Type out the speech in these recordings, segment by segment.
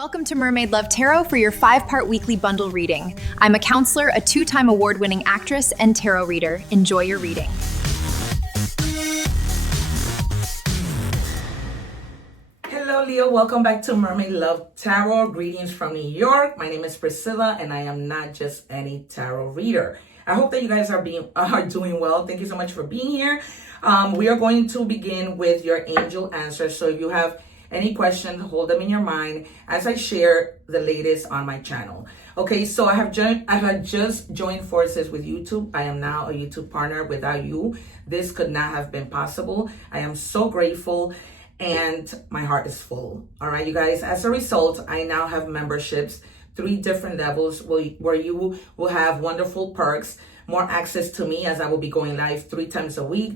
Welcome to Mermaid Love Tarot for your 5-part weekly bundle reading. I'm a counselor, a 2-time award-winning actress, and tarot reader. Enjoy your reading. Hello Leo, welcome back to Mermaid Love Tarot. Greetings from New York. My name is Priscilla and I am not just any tarot reader. I hope that you guys are doing well. Thank you so much for being here. We are going to begin with your angel answers. So if you have any questions, hold them in your mind as I share the latest on my channel. Okay, so I have just joined forces with YouTube. I am now a YouTube partner. Without you, this could not have been possible. I am so grateful and my heart is full. All right, you guys, as a result, I now have memberships, 3 different levels where you will have wonderful perks, more access to me as I will be going live 3 times a week,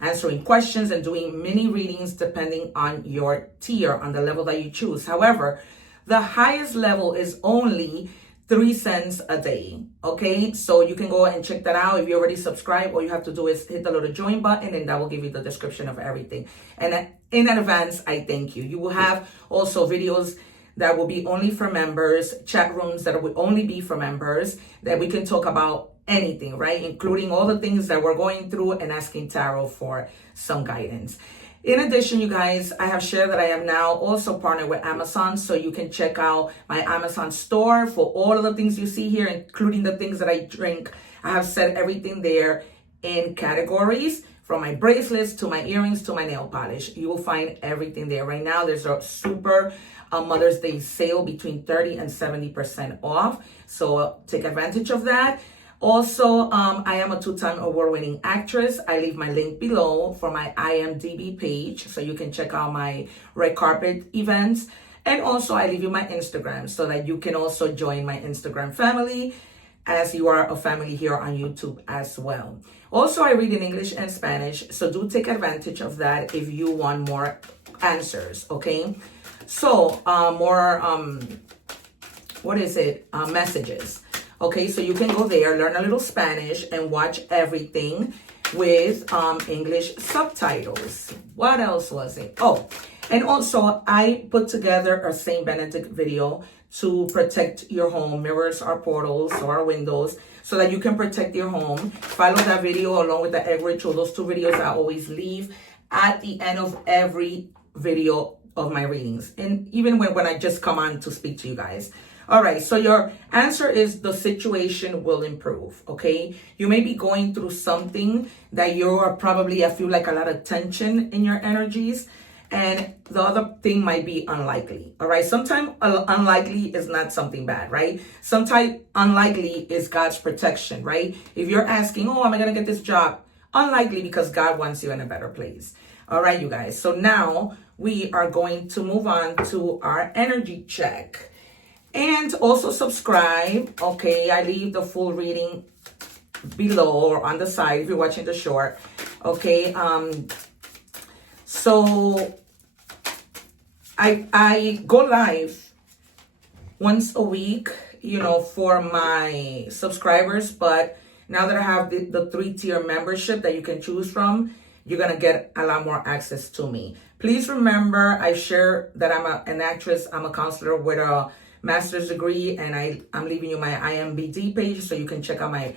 answering questions and doing mini readings depending on your tier, on the level that you choose. However, the highest level is only 3 cents a day. Okay, so you can go and check that out. If you already subscribed, all you have to do is hit the little join button and that will give you the description of everything. And in advance, I thank you. You will have also videos that will be only for members, chat rooms that will only be for members, that we can talk about anything, right? Including all the things that we're going through and asking tarot for some guidance. In addition, you guys, I have shared that I am now also partnered with Amazon, so you can check out my Amazon store for all of the things you see here, including the things that I drink. I have set everything there in categories, from my bracelets to my earrings to my nail polish. You will find everything there. Right now, there's a super Mother's Day sale between 30 and 70% off, so take advantage of that. Also, I am a 2-time award-winning actress. I leave my link below for my IMDB page, so you can check out my red carpet events. And also, I leave you my Instagram so that you can also join my Instagram family, as you are a family here on YouTube as well. Also, I read in English and Spanish, so do take advantage of that if you want more answers, okay? So, messages. Okay, so you can go there, learn a little Spanish, and watch everything with English subtitles. What else was it? Oh, and also I put together a Saint Benedict video to protect your home. Mirrors are portals or windows, so that you can protect your home. Follow that video along with the egg ritual. Those 2 videos I always leave at the end of every video of my readings, and even when I just come on to speak to you guys. All right, so your answer is the situation will improve, okay? You may be going through something that you're probably, I feel like a lot of tension in your energies, and the other thing might be unlikely, all right? Sometimes unlikely is not something bad, right? Sometimes unlikely is God's protection, right? If you're asking, oh, am I gonna get this job? Unlikely because God wants you in a better place. All right, you guys, so now we are going to move on to our energy check. And also subscribe, okay? I leave the full reading below or on the side if you're watching the short, okay? So I go live once a week, you know, for my subscribers, but now that I have the 3-tier membership that you can choose from, you're gonna get a lot more access to me. Please remember, I share that I'm an actress, I'm a counselor with a master's degree, and I'm leaving you my IMDb page so you can check out my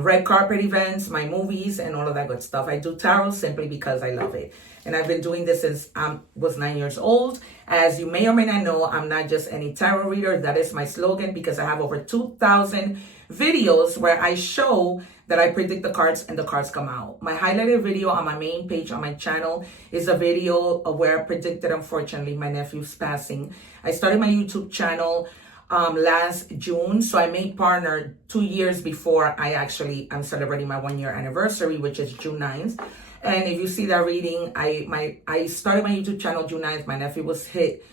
red carpet events, my movies, and all of that good stuff. I do tarot simply because I love it. And I've been doing this since I was 9 years old. As you may or may not know, I'm not just any tarot reader. That is my slogan, because I have over 2,000 videos where I show that I predict the cards and the cards come out. My highlighted video on my main page on my channel is a video where I predicted, unfortunately, my nephew's passing. I started my YouTube channel last June, so I made partner 2 years before I'm celebrating my 1-year anniversary, which is June 9th. And if you see that reading, I started my YouTube channel June 9th. My nephew was hit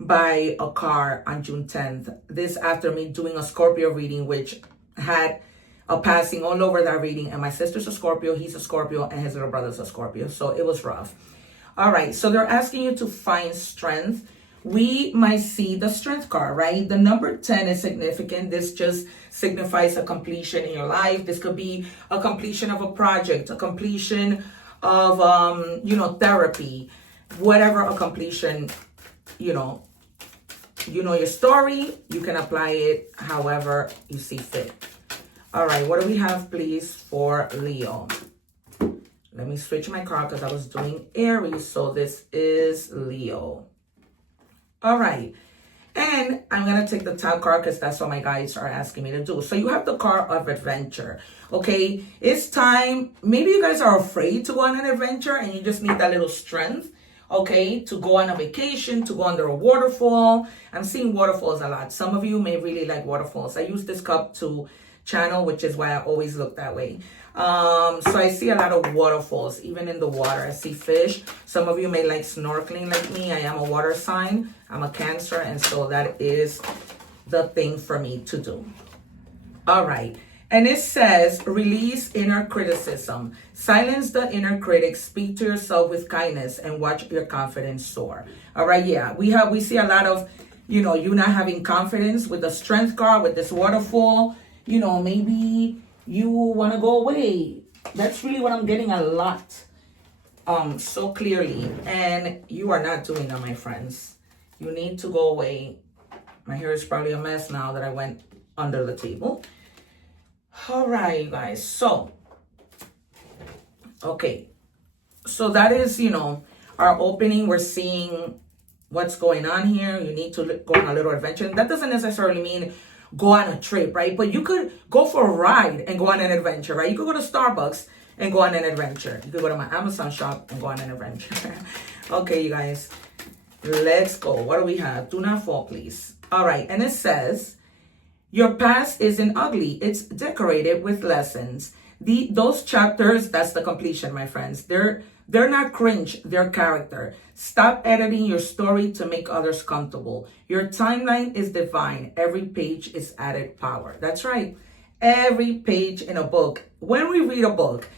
by a car on June 10th. This after me doing a Scorpio reading, which had a passing all over that reading. And my sister's a Scorpio, he's a Scorpio, and his little brother's a Scorpio. So it was rough. All right, so they're asking you to find strength. We might see the strength card, right? The number 10 is significant. This just signifies a completion in your life. This could be a completion of a project, a completion of, therapy, whatever a completion, you know your story. You can apply it however you see fit. All right, what do we have, please, for Leo? Let me switch my card because I was doing Aries, so this is Leo. All right, and I'm going to take the top card because that's what my guides are asking me to do. So you have the card of adventure, okay? It's time. Maybe you guys are afraid to go on an adventure and you just need that little strength, okay, to go on a vacation, to go under a waterfall. I'm seeing waterfalls a lot. Some of you may really like waterfalls. I use this cup to channel, which is why I always look that way. So I see a lot of waterfalls, even in the water. I see fish. Some of you may like snorkeling like me. I am a water sign. I'm a Cancer, and so that is the thing for me to do. All right. And it says, release inner criticism. Silence the inner critic. Speak to yourself with kindness and watch your confidence soar. All right. Yeah, we see a lot of, you know, you not having confidence with the strength card, with this waterfall. You know, maybe you want to go away. That's really what I'm getting a lot, so clearly. And you are not doing that, my friends. You need to go away. My hair is probably a mess now that I went under the table. All right, you guys. So, okay. So that is, you know, our opening. We're seeing what's going on here. You need to go on a little adventure. That doesn't necessarily mean go on a trip, right? But you could go for a ride and go on an adventure, right? You could go to Starbucks and go on an adventure. You could go to my Amazon shop and go on an adventure. Okay, you guys, let's go. What do we have? Do not fall, please. All right, and it says, your past isn't ugly. It's decorated with lessons. Those chapters, that's the completion, my friends. They're not cringe, they're character. Stop editing your story to make others comfortable. Your timeline is divine. Every page is added power. That's right. Every page in a book. When we read a book,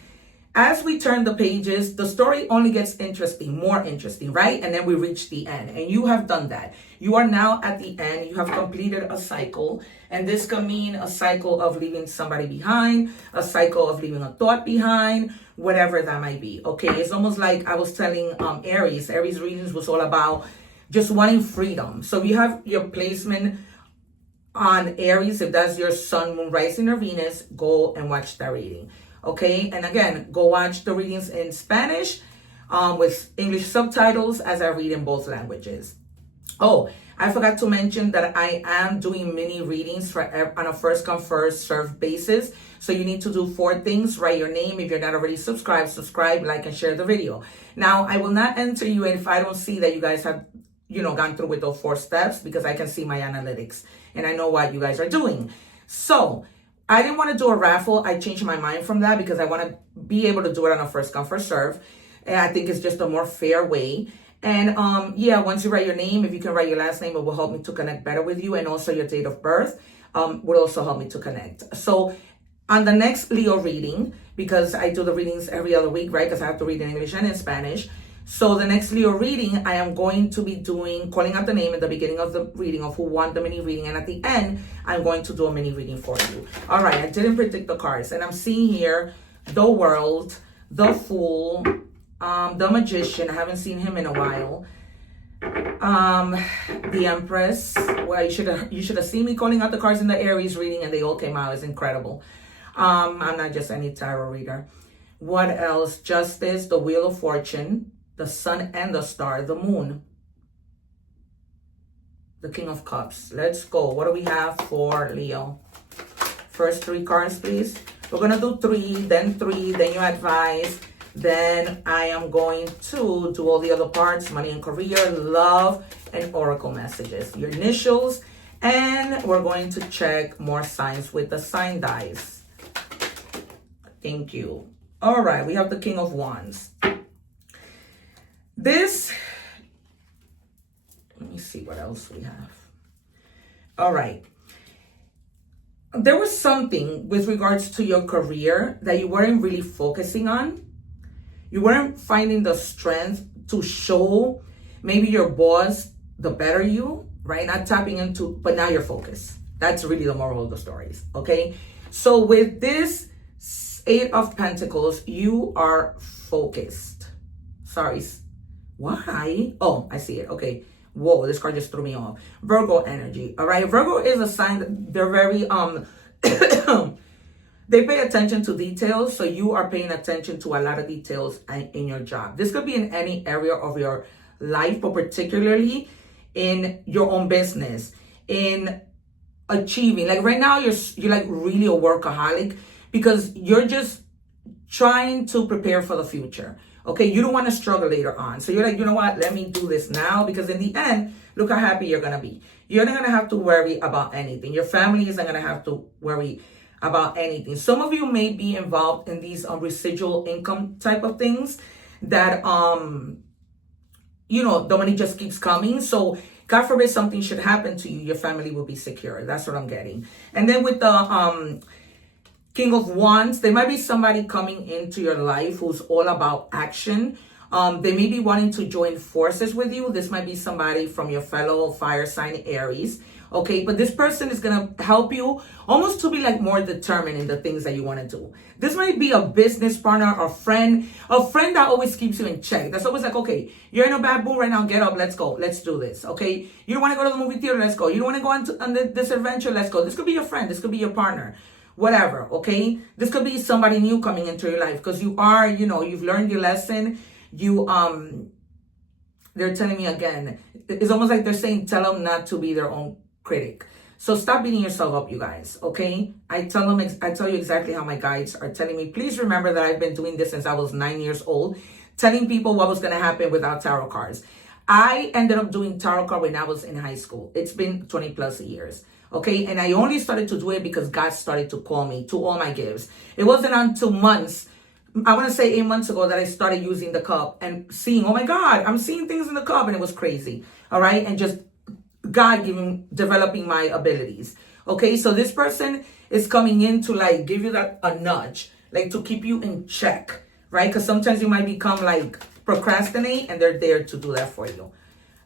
as we turn the pages, the story only gets interesting, more interesting, right? And then we reach the end. And you have done that. You are now at the end. You have completed a cycle. And this can mean a cycle of leaving somebody behind, a cycle of leaving a thought behind, whatever that might be. Okay, it's almost like I was telling Aries readings was all about just wanting freedom. So you have your placement on Aries. If that's your sun, moon, rising, or Venus, go and watch that reading. Okay, and again, go watch the readings in Spanish with English subtitles as I read in both languages. Oh, I forgot to mention that I am doing mini readings on a first come, first serve basis. So you need to do 4 things. Write your name. If you're not already subscribed, subscribe, like, and share the video. Now, I will not enter you if I don't see that you guys have, you know, gone through with those 4 steps, because I can see my analytics and I know what you guys are doing. So I didn't want to do a raffle. I changed my mind from that because I want to be able to do it on a first come, first serve. And I think it's just a more fair way. And yeah, once you write your name, if you can write your last name, it will help me to connect better with you. And also your date of birth would also help me to connect. So on the next Leo reading, because I do the readings every other week, right? Because I have to read in English and in Spanish. So the next Leo reading, I am going to be calling out the name at the beginning of the reading of who won the mini reading. And at the end, I'm going to do a mini reading for you. All right, I didn't predict the cards. And I'm seeing here the World, the Fool, the Magician. I haven't seen him in a while. The Empress. Well, you should have seen me calling out the cards in the Aries reading, and they all came out. It's incredible. I'm not just any tarot reader. What else? Justice, the Wheel of Fortune, the Sun and the Star, the Moon, the King of Cups. Let's go. What do we have for Leo? First 3 cards, please. We're going to do 3, then you advise. Then I am going to do all the other parts: money and career, love, and oracle messages, your initials. And we're going to check more signs with the sign dice. Thank you. All right, we have the King of Wands. Let me see what else we have. All right. There was something with regards to your career that you weren't really focusing on. You weren't finding the strength to show maybe your boss the better you, right? Not tapping into, but now you're focused. That's really the moral of the stories, okay? So with this 8 of Pentacles, you are focused. Sorry. Why? Oh, I see it. Okay. Whoa, this card just threw me off. Virgo energy. All right. Virgo is a sign that they're very, they pay attention to details. So you are paying attention to a lot of details in your job. This could be in any area of your life, but particularly in your own business, in achieving. Like right now, you're like really a workaholic because you're just trying to prepare for the future. Okay, you don't want to struggle later on. So you're like, you know what? Let me do this now, because in the end, look how happy you're going to be. You're not going to have to worry about anything. Your family isn't going to have to worry about anything. Some of you may be involved in these residual income type of things that, you know, the money just keeps coming. So God forbid something should happen to you, your family will be secure. That's what I'm getting. And then with the King of Wands, there might be somebody coming into your life who's all about action. They may be wanting to join forces with you. This might be somebody from your fellow fire sign Aries. Okay, but this person is going to help you almost to be like more determined in the things that you want to do. This might be a business partner or friend, a friend that always keeps you in check. That's always like, okay, you're in a bad mood right now. Get up. Let's go. Let's do this. Okay. You don't want to go to the movie theater. Let's go. You don't want to go on this adventure. Let's go. This could be your friend. This could be your partner. Whatever. Okay. This could be somebody new coming into your life because you are, you know, you've learned your lesson. They're telling me again, it's almost like they're saying, tell them not to be their own critic. So stop beating yourself up, you guys. Okay. I tell you exactly how my guides are telling me. Please remember that I've been doing this since I was 9 years old, telling people what was going to happen without tarot cards. I ended up doing tarot card when I was in high school. It's been 20 plus years. Okay. And I only started to do it because God started to call me to all my gifts. It wasn't until months, I want to say 8 months ago, that I started using the cup and seeing, oh my God, I'm seeing things in the cup. And it was crazy. All right. And just God developing my abilities. Okay, so this person is coming in to like give you that a nudge, like to keep you in check, right? Because sometimes you might become like procrastinate, and they're there to do that for you.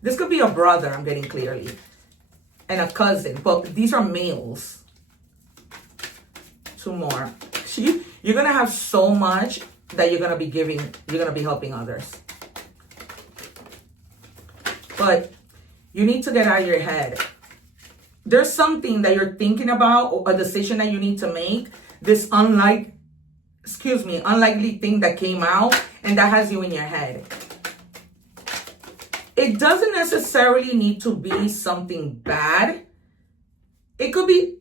This could be a brother, I'm getting clearly, and a cousin, but these are males. Two more. You're gonna have so much that you're gonna be giving, you're gonna be helping others. But you need to get out of your head. There's something that you're thinking about, or a decision that you need to make. This unlikely thing that came out, and that has you in your head. It doesn't necessarily need to be something bad. It could be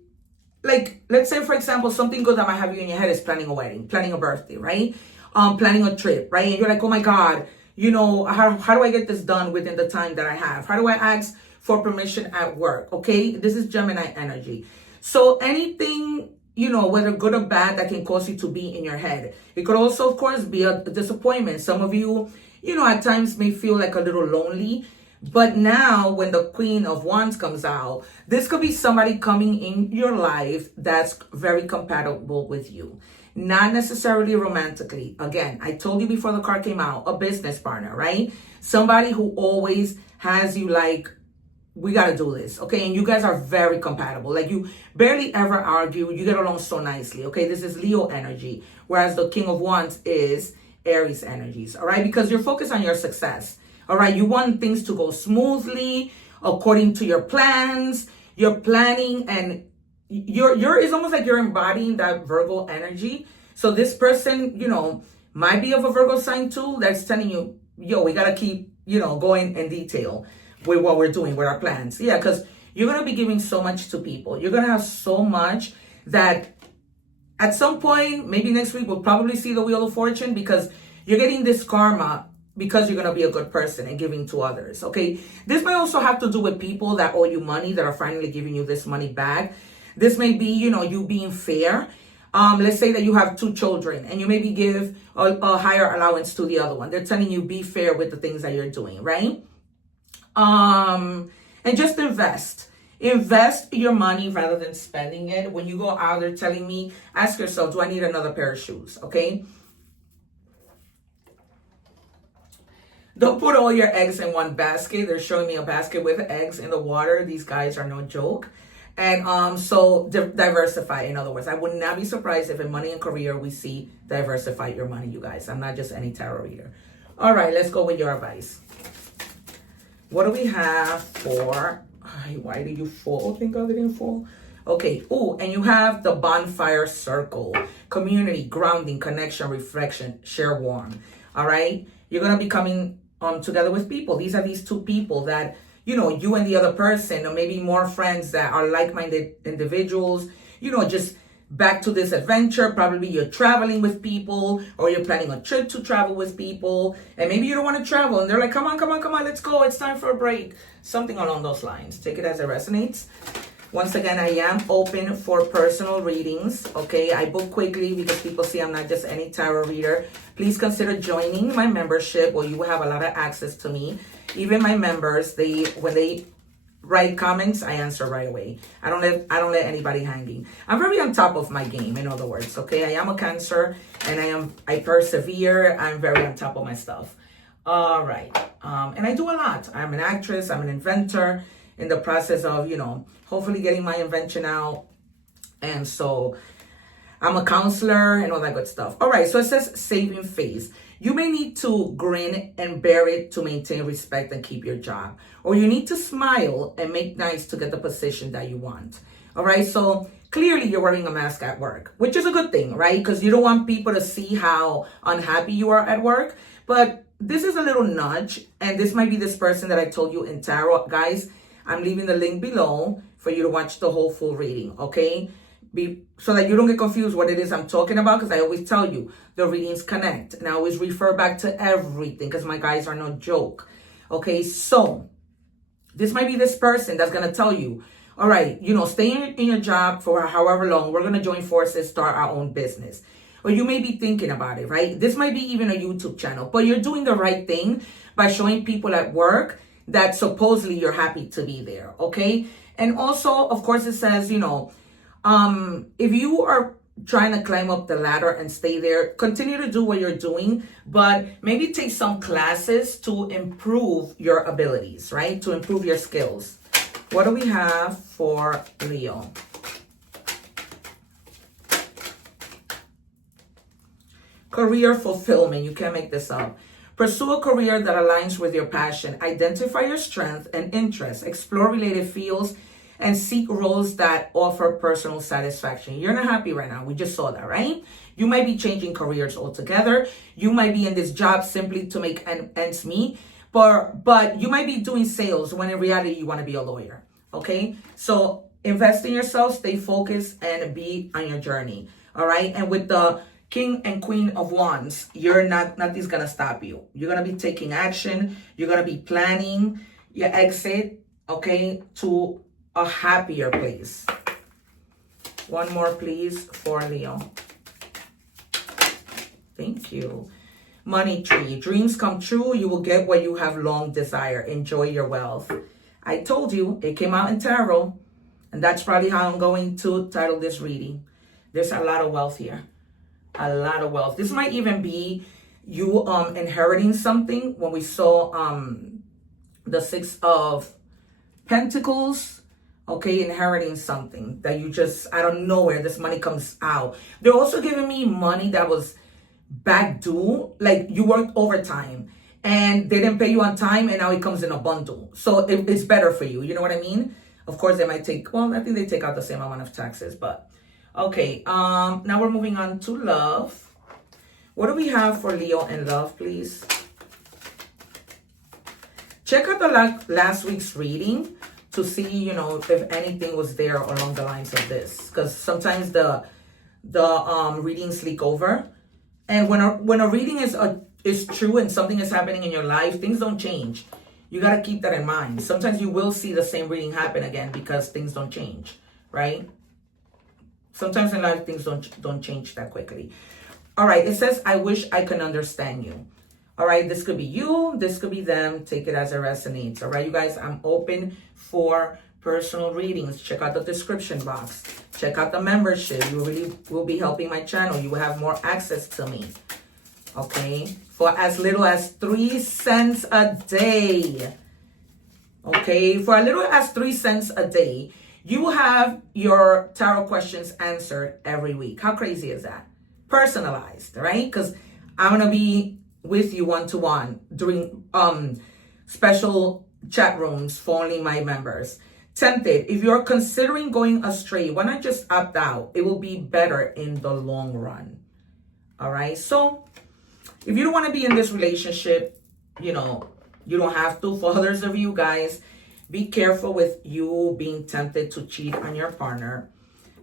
like, let's say, for example, something good that might have you in your head is planning a wedding, planning a birthday, right? Planning a trip, right? And you're like, oh my God, you know, how do I get this done within the time that I have? How do I ask for permission at work? Okay, this is Gemini energy. So anything, you know, whether good or bad, that can cause you to be in your head. It could also, of course, be a disappointment. Some of you, you know, at times may feel like a little lonely. But now when the Queen of Wands comes out, this could be somebody coming in your life that's very compatible with you. Not necessarily romantically. Again, I told you before the card came out, a business partner, right? Somebody who always has you like, we got to do this, okay? And you guys are very compatible. Like, you barely ever argue. You get along so nicely, okay? This is Leo energy, whereas the King of Wands is Aries energies, all right? Because you're focused on your success, all right? You want things to go smoothly, according to your plans. You're planning, and it's almost like you're embodying that Virgo energy. So this person, you know, might be of a Virgo sign too, that's telling you, yo, we got to keep, you know, going in detail with what we're doing, with our plans. Yeah, because you're going to be giving so much to people. You're going to have so much that at some point, maybe next week, we'll probably see the Wheel of Fortune, because you're getting this karma because you're going to be a good person and giving to others, okay? This might also have to do with people that owe you money, that are finally giving you this money back. This may be, you know, you being fair. Let's say that you have 2 children and you maybe give a higher allowance to the other one. They're telling you be fair with the things that you're doing, right? And just invest. Invest your money rather than spending it. When you go out there telling me, ask yourself, do I need another pair of shoes? Okay? Don't put all your eggs in one basket. They're showing me a basket with eggs in the water. These guys are no joke. And so diversify, in other words. I would not be surprised if in money and career we see diversify your money, you guys. I'm not just any tarot reader. All right, let's go with your advice. What do we have for, why did you fall? Oh, thank God they didn't fall. Okay, oh, and you have the bonfire circle, community, grounding, connection, reflection, share warm. All right, you're gonna be coming together with people. These are these two people that, you know, you and the other person, or maybe more friends that are like-minded individuals, you know, just back to this adventure. Probably you're traveling with people, or you're planning a trip to travel with people, and maybe you don't want to travel, and they're like, come on, let's go, it's time for a break. Something along those lines. Take it as it resonates. Once again, I am open for personal readings, okay? I book quickly because people see I'm not just any tarot reader. Please consider joining my membership, where you will have a lot of access to me. Even my members, when they write comments, I answer right away. I don't let anybody hanging. I'm very on top of my game, in other words, okay? I am a Cancer, and I persevere. I'm very on top of my stuff. All right. And I do a lot. I'm an actress. I'm an inventor, in the process of, you know, hopefully getting my invention out. And so I'm a counselor and all that good stuff. All right, so it says saving face. You may need to grin and bear it to maintain respect and keep your job. Or you need to smile and make nice to get the position that you want. All right, so clearly you're wearing a mask at work, which is a good thing, right? Because you don't want people to see how unhappy you are at work. But this is a little nudge, and this might be this person that I told you in tarot. Guys, I'm leaving the link below for you to watch the whole full reading, okay? So that you don't get confused what it is I'm talking about, because I always tell you, the readings connect. And I always refer back to everything, because my guys are no joke, okay? So this might be this person that's going to tell you, all right, you know, stay in your job for however long. We're going to join forces, start our own business. Or you may be thinking about it, right? This might be even a YouTube channel, but you're doing the right thing by showing people at work that supposedly you're happy to be there, okay? And also, of course, it says, you know, if you are trying to climb up the ladder and stay there, continue to do what you're doing, but maybe take some classes to improve your abilities, right? To improve your skills. What do we have for Leo? Career fulfillment. You can't make this up. Pursue a career that aligns with your passion. Identify your strength and interests. Explore related fields and seek roles that offer personal satisfaction. You're not happy right now. We just saw that, right? You might be changing careers altogether. You might be in this job simply to make ends meet, but you might be doing sales when in reality you want to be a lawyer, okay? So invest in yourself, stay focused, and be on your journey, all right? And with the King and Queen of Wands, nothing's gonna stop you. You're gonna be taking action. You're gonna be planning your exit, okay, to a happier place. One more, please, for Leo. Thank you. Money tree. Dreams come true. You will get what you have long desired. Enjoy your wealth. I told you, it came out in tarot, and that's probably how I'm going to title this reading. There's a lot of wealth here. A lot of wealth. This might even be you inheriting something. When we saw the Six of Pentacles, okay, inheriting something that you just, I don't know where this money comes out. They're also giving me money that was back due, like you worked overtime and they didn't pay you on time, and now it comes in a bundle. So it's better for you. You know what I mean? Of course, they might take, well, I think they take out the same amount of taxes, but okay, now we're moving on to love. What do we have for Leo and love, please? Check out the last week's reading to see, you know, if anything was there along the lines of this. Because sometimes the readings leak over. And when a reading is true and something is happening in your life, things don't change. You got to keep that in mind. Sometimes you will see the same reading happen again because things don't change, right? Sometimes in life, things don't change that quickly. All right, it says, I wish I can understand you. All right, this could be you, this could be them. Take it as it resonates. All right, you guys, I'm open for personal readings. Check out the description box. Check out the membership. You really will be helping my channel. You will have more access to me. Okay, for as little as 3 cents a day. Okay, for as little as 3 cents a day, you will have your tarot questions answered every week. How crazy is that? Personalized, right? Because I'm going to be with you one-to-one during special chat rooms for only my members. Tempted, if you're considering going astray, why not just opt out? It will be better in the long run. All right. So if you don't want to be in this relationship, you don't have to. For others of you guys, be careful with you being tempted to cheat on your partner.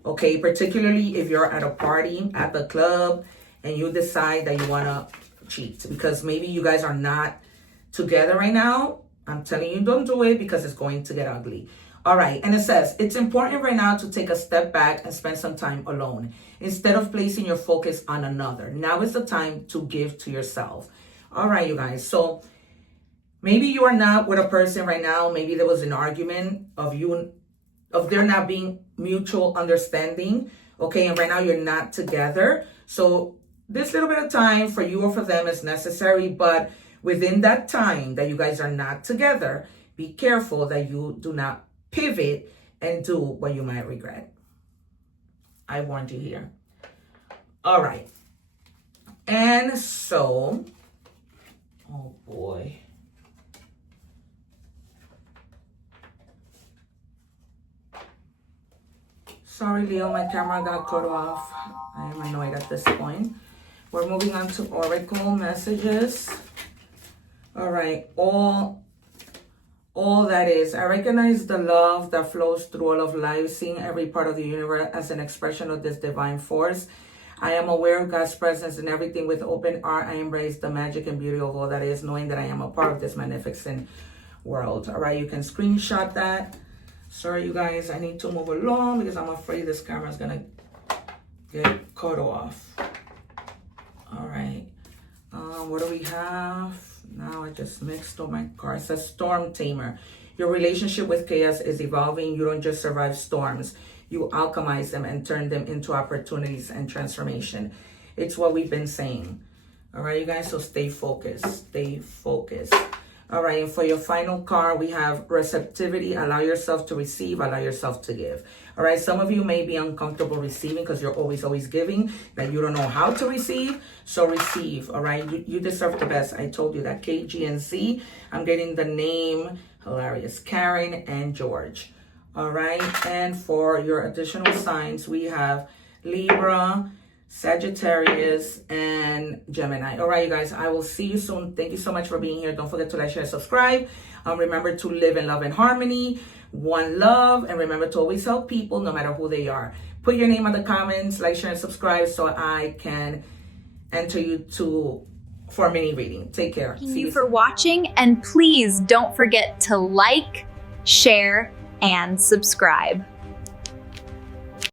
Okay. Particularly if you're at a party, at the club, and you decide that you want to cheat because maybe you guys are not together right now. I'm telling you, don't do it because it's going to get ugly. All right. And it says, it's important right now to take a step back and spend some time alone instead of placing your focus on another. Now is the time to give to yourself. All right, you guys. So maybe you are not with a person right now. Maybe there was an argument of there not being mutual understanding. Okay. And right now you're not together. So this little bit of time for you or for them is necessary. But within that time that you guys are not together, be careful that you do not pivot and do what you might regret. I warned you here. All right. And so, oh boy. Sorry, Leo, my camera got cut off. I am annoyed at this point. We're moving on to oracle messages. All right. All that is, I recognize the love that flows through all of life, seeing every part of the universe as an expression of this divine force. I am aware of God's presence in everything. With open heart, I embrace the magic and beauty of all that is, knowing that I am a part of this magnificent world. All right, you can screenshot that. Sorry, you guys, I need to move along because I'm afraid this camera is going to get cut off. All right, what do we have? Now I just mixed all my cards. It says Storm Tamer. Your relationship with chaos is evolving. You don't just survive storms. You alchemize them and turn them into opportunities and transformation. It's what we've been saying. All right, you guys, so stay focused. Stay focused. All right, and for your final card, we have receptivity. Allow yourself to receive. Allow yourself to give. All right, some of you may be uncomfortable receiving because you're always giving, that you don't know how to receive. So receive, all right? You deserve the best. I told you that. K, G, and Z. I'm getting the name. Hilarious. Karen and George. All right, and for your additional signs, we have Libra, Sagittarius, and Gemini. All right, you guys, I will see you soon. Thank you so much for being here. Don't forget to like, share, subscribe. Remember to live in love and harmony, one love, and remember to always help people no matter who they are. Put your name in the comments, like, share, and subscribe so I can enter you for a mini reading. Take care. Thank you for watching, and please don't forget to like, share, and subscribe.